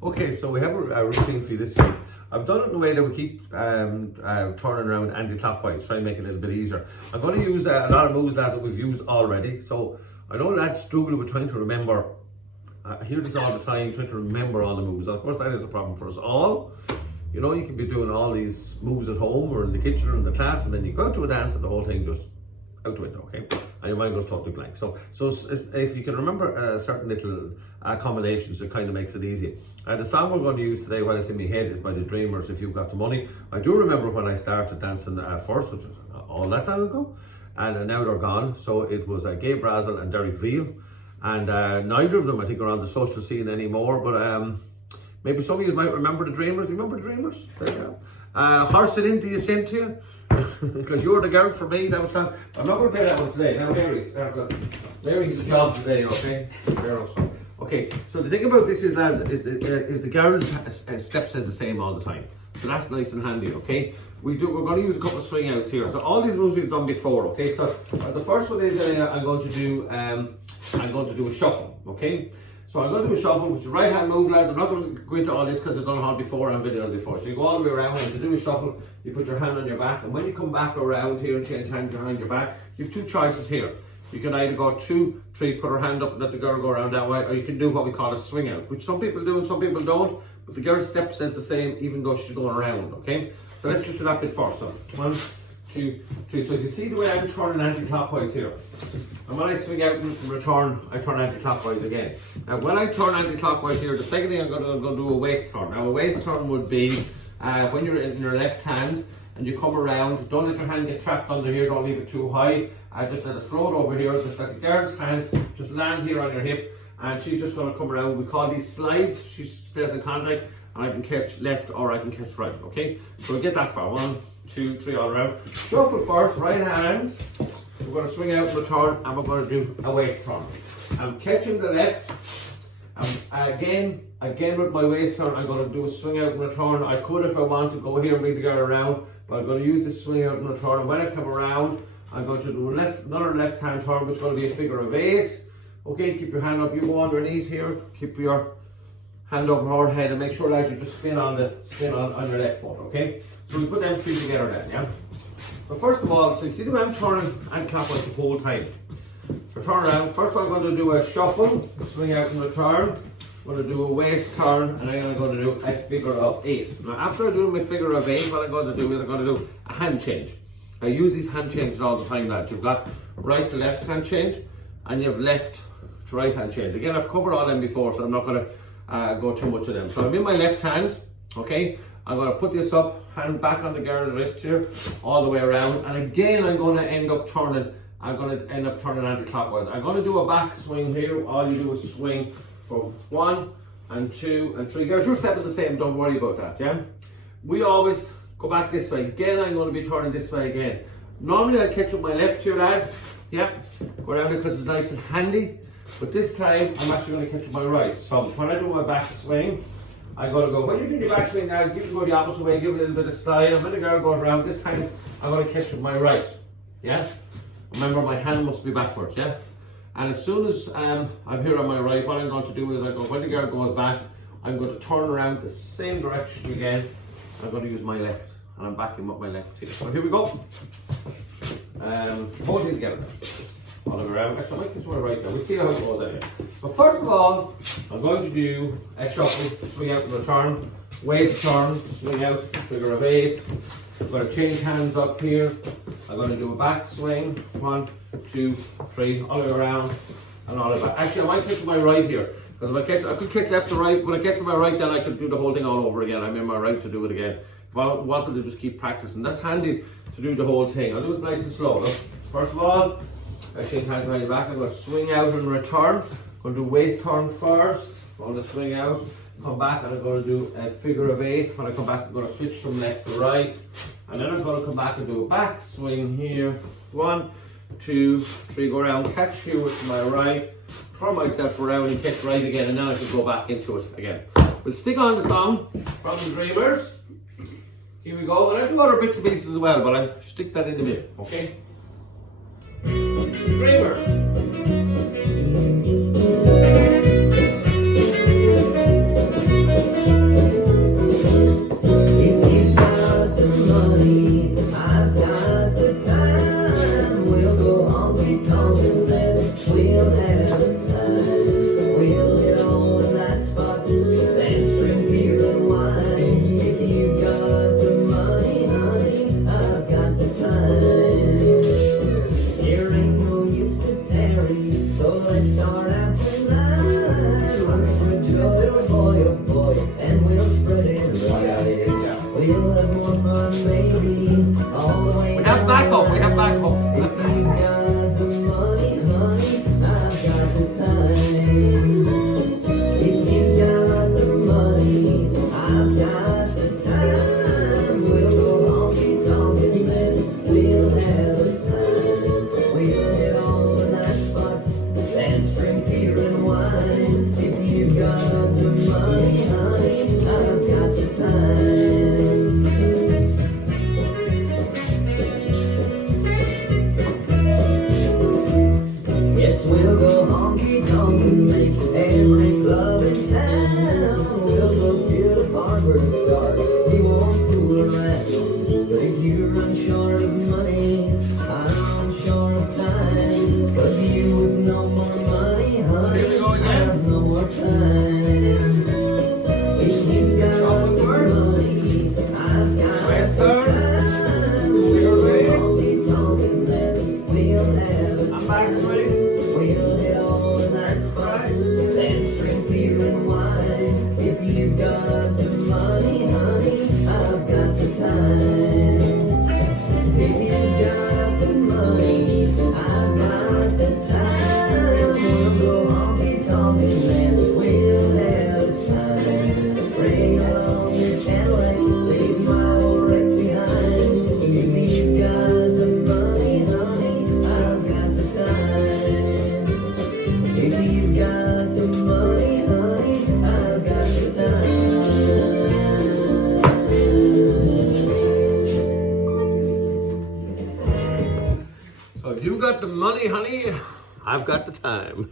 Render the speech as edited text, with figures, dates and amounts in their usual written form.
Okay, so we have a routine for you this week. I've done it in a way that we keep turning around anti-clockwise, try and make it a little bit easier. I'm going to use a lot of moves, lads, that we've used already. So I know lads struggle with trying to remember. I hear this all the time, trying to remember all the moves. And of course, that is a problem for us all. You know, you can be doing all these moves at home or in the kitchen or in the class, and then you go out to a dance and the whole thing just out the window, okay? And your mind goes totally blank. So if you can remember certain little combinations, it kind of makes it easy. The song we're going to use today, while it's in my head, is by the Dreamers, If You've Got the Money. I do remember when I started dancing first, which was all that time ago, and now they're gone. So it was Gabe Brazel and Derek Veal, and neither of them, I think, are on the social scene anymore, but maybe some of you might remember the Dreamers. Remember the Dreamers? There you go. Horse It Into You Sent to You. Because you're the girl for me. That was I'm not going to play that one today. Now Mary's a job today, okay? Okay, so the thing about this is, lads, is the girls' step says the same all the time. So that's nice and handy, okay? We're going to use a couple of swing outs here. So all these moves we've done before, okay? So the first one is I'm going to do a shuffle, okay? So I'm going to do a shuffle, which is a right hand move, lads. I'm not going to go into all this because I've done it before on videos before. So you go all the way around, and to do a shuffle, you put your hand on your back, and when you come back around here and change hands behind your back, you have two choices here. You can either go 2, 3, put her hand up and let the girl go around that way, or you can do what we call a swing out, which some people do and some people don't, but the girl's step says the same even though she's going around, okay? So let's just do that bit first. So 1, 2, 3. So if you see the way I'm turning anti-clockwise here, and when I swing out and return, I turn anti-clockwise again. Now when I turn anti-clockwise here, the second thing I'm going to do a waist turn. Now a waist turn would be when you're in your left hand and you come around, don't let your hand get trapped under here, don't leave it too high. Just let it float over here, just let the girl's hand just land here on your hip, and she's just going to come around. We call these slides. She stays in contact, and I can catch left or I can catch right, okay? So we get that far. 1, 2, 3, all around. Shuffle first, right hand. We're going to swing out and return, and we're going to do a waist turn. I'm catching the left. Again with my waist turn, I'm going to do a swing out and return. I could, if I want, to go here and bring the girl around, but I'm going to use this swing out and return. And when I come around, I'm going to do another left hand turn, which is going to be a figure of 8. Okay, keep your hand up. You go underneath here. Keep your hand over her head, and make sure that you just spin on your left foot. Okay. So we put them 3 together then, yeah. But first of all, so you see the way I'm turning anti-clockwise the whole time. So turn around. First I'm going to do a shuffle, swing out and return. I'm going to do a waist turn, and then I'm going to do a figure of 8. Now after I do my figure of 8, what I'm going to do is I'm going to do a hand change. I use these hand changes all the time, lads. You've got right to left hand change, and you have left to right hand change. Again, I've covered all them before, so I'm not going to go too much of them. So I'm in my left hand, okay? I'm going to put this up, hand back on the girl's wrist here, all the way around. And again, I'm going to end up turning anti-clockwise. I'm going to do a back swing here. All you do is swing from 1 and 2 and 3. Girls, your step is the same, don't worry about that, yeah? We always go back this way. Again, I'm going to be turning this way again. Normally, I catch with my left here, lads. Yeah, go around it because it's nice and handy. But this time, I'm actually going to catch with my right. So when I do my back swing, I got to go. When you do your back swing now, you can go the opposite way, give a little bit of style. And when the girl goes around, this time I'm going to catch with my right. Yeah? Remember, my hand must be backwards, yeah? And as soon as I'm here on my right, what I'm going to do is when the girl goes back, I'm going to turn around the same direction again. I'm going to use my left, and I'm backing up my left here. So here we go. Hold it together. All the way around. Actually, I might catch my right now. We'll see how it goes anyway. So first of all, I'm going to do a shuffle, swing out and return, waist turn, swing out, figure of 8. I'm going to change hands up here. I'm going to do a back swing. 1, 2, 3, all the way around and all the way back. Actually, I might catch my right here. Because if I could catch left to right. When I catch my right, then I could do the whole thing all over again. I'm in my right to do it again. If I wanted to just keep practicing, that's handy to do the whole thing. I'll do it nice and slow. Look. First of all, I change hands behind your back. I'm going to swing out and return. I'm going to do waist turn first. I'm going to swing out, come back, and I'm going to do a figure of 8. When I come back, I'm going to switch from left to right. And then I'm going to come back and do a back swing here. 1, 2, 3, go around, catch here with my right, turn myself around and catch right again, and then I can go back into it again. We'll stick on the song from the Dreamers. Here we go. And I do other bits and pieces as well, but I stick that in the middle, okay? Dreamers. backup. We have backup. If you got the money, honey, I've got the time. If you got the money, I've got the time. We'll go honky tonk and then we'll have a time. We'll hit all the night spots and drink beer and wine. If you got the money, honey, I've got the time. Yes, we'll go honky tonk and make every club in town. We'll go to the barber start. We won't fool around. But if you run short of money, I'm short of time. 'Cause you with no more money, honey, Here we go I again. have no more time. If you got the money, I've got Where's the her? time. We'll go honky tonk and then we'll have a I'm back, sweetie. We'll hit all the night spots and drink beer and wine. If you got the money, honey, I've got the time. If you got the money, I've got the time. We'll go honky tonk and then we'll have time. Bring along your Cadillac, leave my old wreck behind. If you got the money, honey, I've got the time. If you got the money, honey, I've got the time. So if you got the money, honey, I've got the time.